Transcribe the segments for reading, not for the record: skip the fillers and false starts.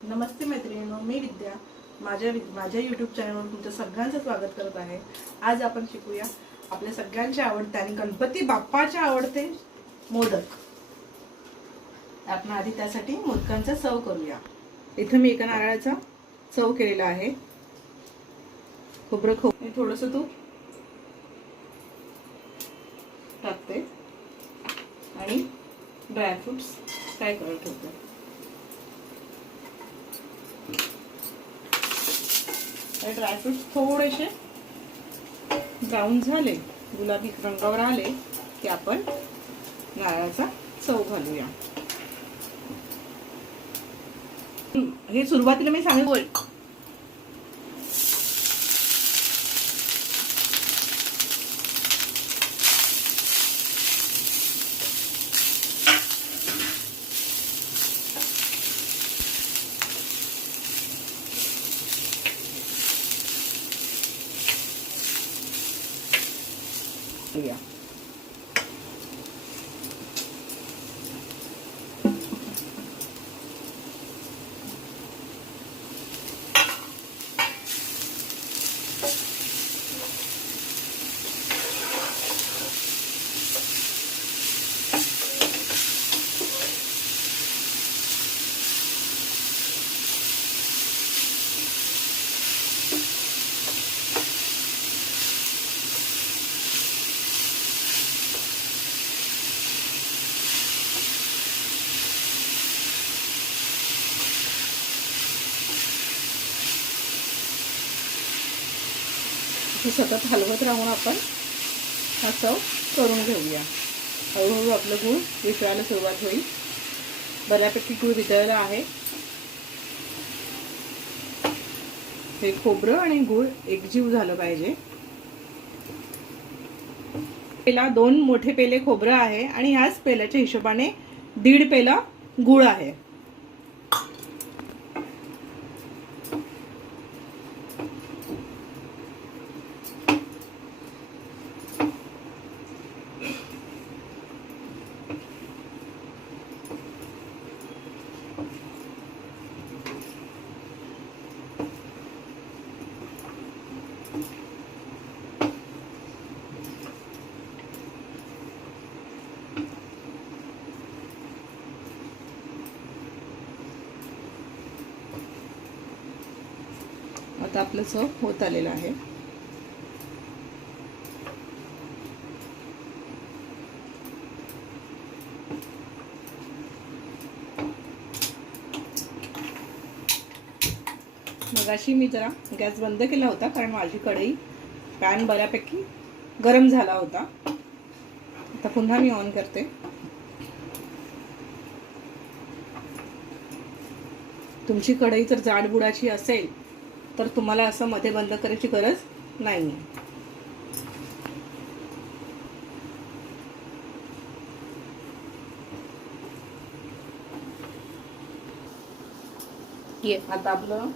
नमस्ते मैत्रिणींनो, मी विद्या माझ्या यूट्यूब चॅनलवर तुमचं सगळ्यांचं स्वागत करत आहे। आज आपण शिकूया आपल्या सगळ्यांचे आवडते आणि गणपती बाप्पाचे आवडते मोदक। आपण आधी त्यासाठी मोदकांचा चव करूया। इथे मी एका नारळाचा चव केलेला आहे। खोबरं थोडंसं तूप टाकते आणि ड्रायफ्रुट्स फ्राय करत ठेवते। ड्रायफ्रुट्स थोडेसे ब्राऊन झाले, गुलाबी रंगावर आले की आपण नारळाचा चव घालूया। हे सुरुवातीला मी सांगितलं या सतत हलवत राहून आपण हा चव करून घेऊया। हळूहळू आपलं गूळ वितळायला सुरुवात होईल। बऱ्यापैकी गूळ वितळला आहे। हे खोबरं आणि गूळ एकजीव झालं पाहिजे। पेला 2 मोठे पेले खोबरं आहे आणि ह्याच पेल्याच्या हिशोबाने 1.5 पेला गूळ आहे। आता आपलं चव होत आलेलं आहे। मगाशी मी जरा गॅस बंद केला होता कारण माझी कढई पॅन बऱ्यापैकी गरम झाला होता। आता पुन्हा मी ऑन करते। तुमची कढई जर जाडबुडाची असेल तर तुम्हाला असं मध्ये बंद करायची गरज नाही। आता आपलं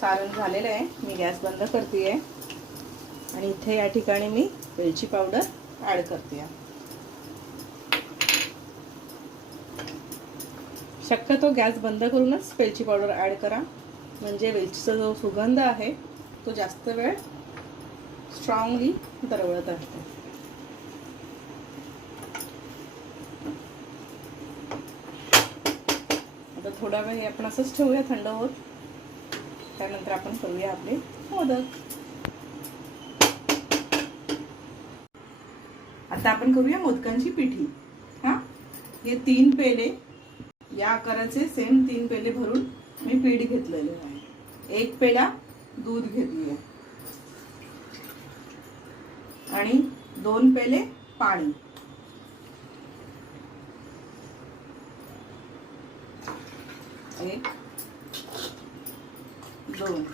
सारण झालेलं आहे। मी गॅस बंद करते आणि इथे या ठिकाणी मी वेलची पावडर ऍड करते। शक्यतो गॅस बंद करूनच वेलची पावडर ऍड करा, म्हणजे वेलचीचा जो सुगंध आहे तो जास्त वेळ स्ट्रॉंगली दरवळत राहतो। आता थोडा वेळ हे आपण असंच ठेवूया थंड होत। त्यानंतर आपण करूया आपले मोदक। आता आपण करूया मोदकांची पिठी। हे 3 पेले या आकाराचे सेम 3 पेले भरून मी पीठ घेतलेले आहे। 1 पेला दूध घेतले आणि 2 पेले पाणी। एक 2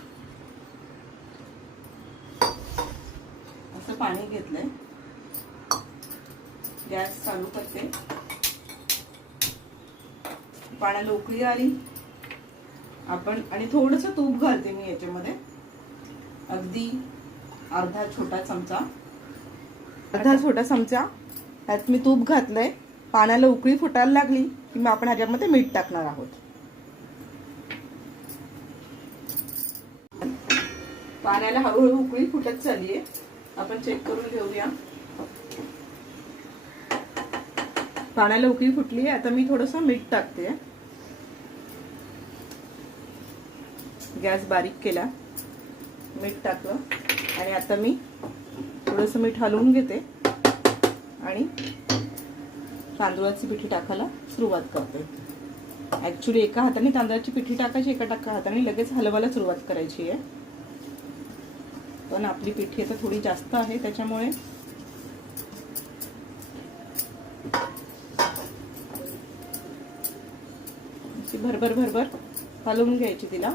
असं पाणी घेतलंय। गॅस चालू करते। पाण्याला उकळी आली आपण आणि थोडंसं तूप घालते मी याच्यामध्ये। अगदी अर्धा छोटा चमचा त्यात मी तूप घातलंय। पाण्याला उकळी फुटायला लागली की मग आपण ह्याच्यामध्ये मीठ टाकणार आहोत। पाण्याला हळूहळू उकळी फुटत चालली आहे. आपण चेक करून घेऊया. पाण्याला उकळी फुटली आहे. आता मी थोडंसं मीठ टाकते. गॅस बारीक केला, मीठ टाकलं आणि आता मी थोडंसं मीठ हलवून घेते आणि तांदूळाची पिठी टाकायला सुरुवात करते. ॲक्च्युली एका हाताने तांदळाची पिठी टाकायची, एका हाताने लगेच हलवायला सुरुवात करायची आहे. पण आपली पिठी आता थोडी जास्त आहे त्याच्यामुळे भरभर भरभर हलवून घ्यायची तिला.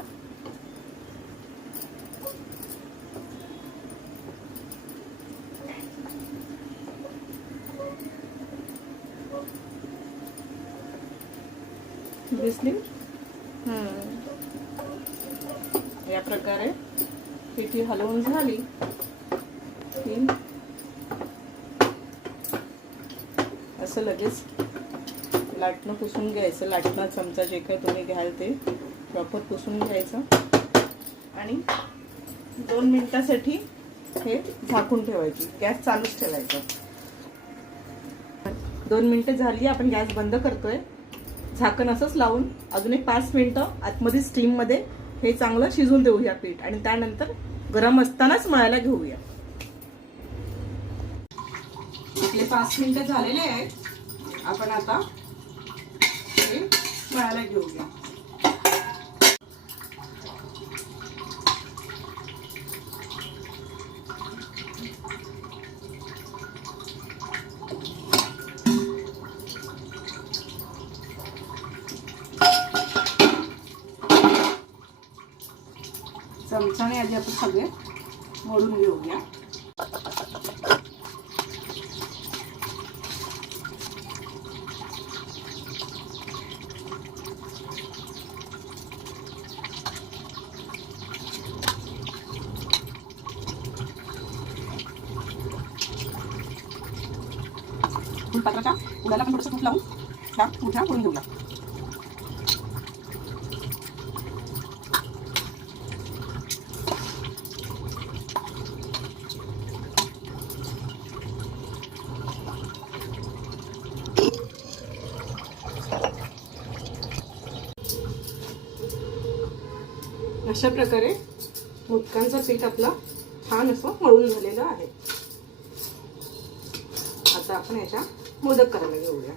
दिसली? या प्रकारे पिठी हलवून झाली की असं लगेच लाटणं पुसून घ्यायचं. लाटणं चमचा जे काही तुम्ही घ्याल ते प्रॉपर पुसून घ्यायचं आणि 2 मिनिटासाठी हे झाकून ठेवायची. गॅस चालूच ठेवायचा. 2 मिनिटं झाली, आपण गॅस बंद करतोय. झाकण असंच लावून अजून एक 5 मिनिटं आतमध्ये स्टीम मध्ये हे चांगलं शिजून देऊया पीठ आणि त्यानंतर गरम असतानाच मळायला घेऊया. आपले 5 मिनिटं झालेले आहेत. आपण आता हे मळायला घेऊया. चमच्याने आधी आपण सगळे मळून घेऊया. फुलपात्राच्या उडाला पण थोडंसं तूप लावून त्या मुठ्या करून घेऊया. अशा प्रकारे मोदकांचं पीठ आपलं छान असं मळून झालेलं आहे. आता आपण याच्या मोदक करायला घेऊया.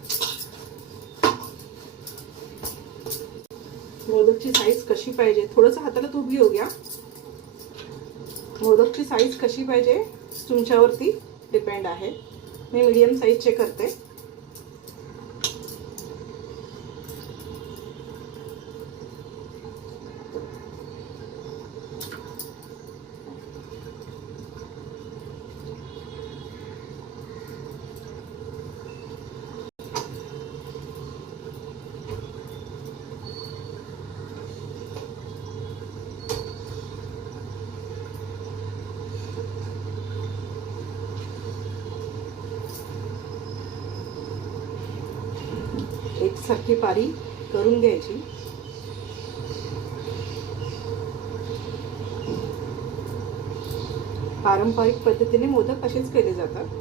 मोदकची साईज कशी पाहिजे, थोडंसं हाताला तूप घेऊया. मोदकची साईज कशी पाहिजे तुमच्यावरती डिपेंड आहे. मी मीडियम साईजचे करते. एकसारखी पारी करून घ्यायची. पारंपरिक पद्धतीने मोदक असेच केले जातात.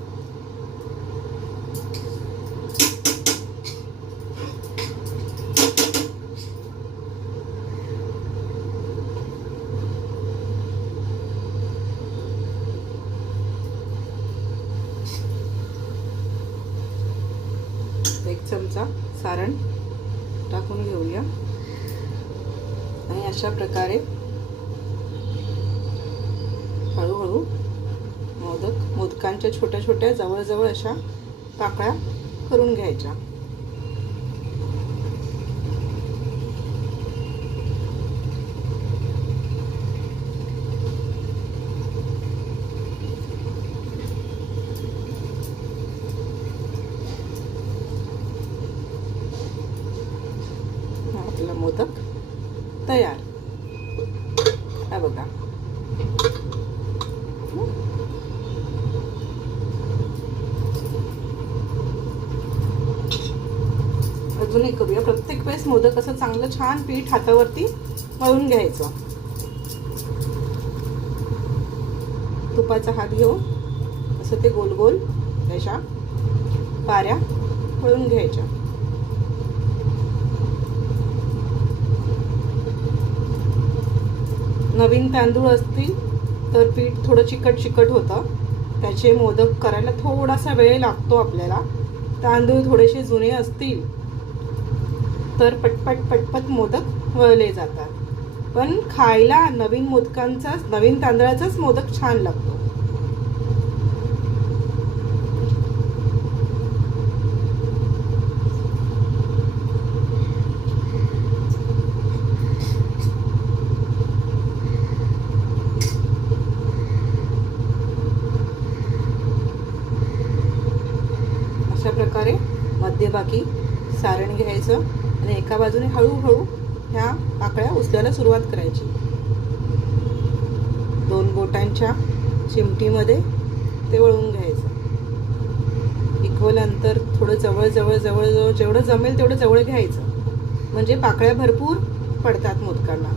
एक चमचा सारण टाकून घेऊया आणि अशा प्रकारे हळूहळू मोदकांच्या छोट्या छोट्या जवळजवळ अशा पाकळ्या करून घ्यायच्या. आपला मोदक तयार. हा बघा. अजूनही करूया. प्रत्येक वेळेस मोदक असं चांगलं छान पीठ हातावरती मळून घ्यायचं. तुपाचा हात घेऊन असं ते गोल गोल त्याच्या पाऱ्या वळून घ्यायच्या. नवीन तांदूळ असतील तर पीठ थोडं चिकट चिकट होतं, त्याचे मोदक करायला थोडासा वेळ लागतो आपल्याला. तांदूळ थोडेसे जुने असतील तर पटपट पटपट मोदक वळले जातात, पण खायला नवीन तांदळाचाच मोदक छान लागतो. अशा प्रकारे मध्यभागी सारण घ्यायचं आणि एका बाजूने हळूहळू ह्या पाकळ्या उचलायला सुरुवात करायची. 2 बोटांच्या चिमटीमध्ये ते वळून घ्यायचं. इक्वल अंतर थोडं जवळ जवळ जवळ जवळ जेवढं जमेल तेवढं जवळ घ्यायचं, म्हणजे पाकळ्या भरपूर पडतात मोदकांना.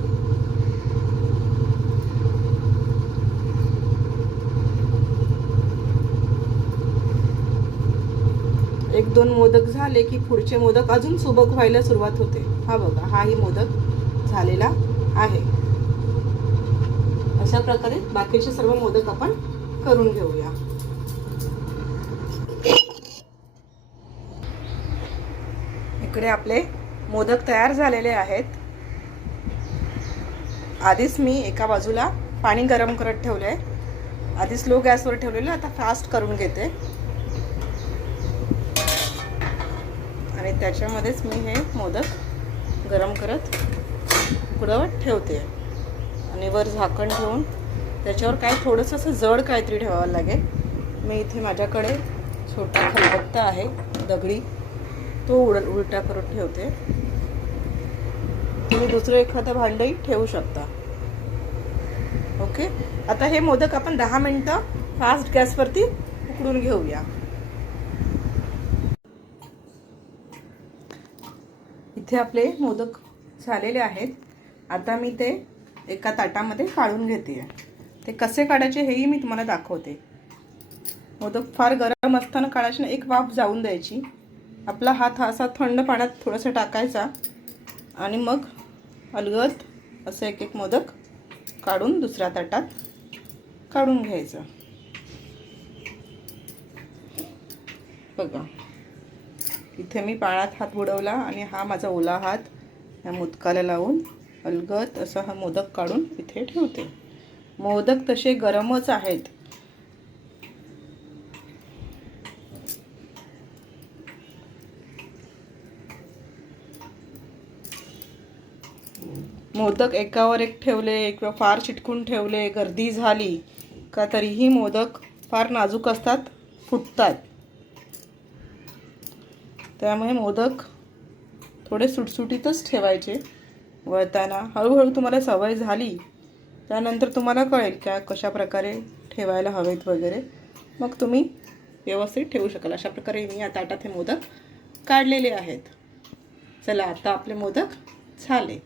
एक 2 मोदक झाले की पुढचे मोदक अजून सुबक व्हायला सुरुवात होते. हा बघा, हाही मोदक झालेला आहे. अशा प्रकारे बाकीचे सर्व मोदक आपण करून घेऊया. इकडे आपले मोदक तयार झालेले आहेत. आधीच मी एका बाजूला पाणी गरम करत ठेवले, आधी स्लो गॅसवर ठेवलेलं, आता फास्ट करून घेते आणि त्याच्यामध्येच मी हे मोदक गरम करत उकडवत ठेवते आणि वर झाकण ठेवून त्याच्यावर काय थोडंसं असं जड काहीतरी ठेवावं लागेल. मी इथे माझ्याकडे छोटा खलबत्ता आहे दगडी, तो उलटा करून ठेवते. तुम्ही दुसरं एखादं भांडंही ठेवू शकता. ओके, आता हे मोदक आपण 10 मिनिटं फास्ट गॅसवरती उकडून घेऊया. इथे आपले मोदक झालेले आहेत. आता मी ते एका ताटामध्ये काढून घेते. ते कसे काढायचे हेही मी तुम्हाला दाखवते. मोदक फार गरम असताना काढायचे ना, एक वाफ जाऊन द्यायची. आपला हात असा थंड पाण्यात थोडासा टाकायचा आणि मग अलगद असं एक एक मोदक काढून दुसऱ्या ताटात काढून घ्यायचं. बघा, इथे मी पाण्यात हात बुडवला आणि हा माझा ओला हात या मोदकाला लावून अलगद असा हा मोदक काढून इथे ठेवते. मोदक तसे गरमच आहेत. मोदक एकावर एक ठेवले किंवा फार चिटकून ठेवले, गर्दी झाली का तरीही मोदक फार नाजूक असतात, फुटतात. त्यामुळे मोदक थोडे सुटसुटीतच ठेवायचे. वळताना हळूहळू तुम्हाला सवय झाली त्यानंतर तुम्हाला कळेल का कशा प्रकारे ठेवायला हवेत वगैरे, मग तुम्ही व्यवस्थित ठेवू शकाल. अशा प्रकारे मी या ताटात हे मोदक काढलेले आहेत. चला, आता आपले मोदक झाले.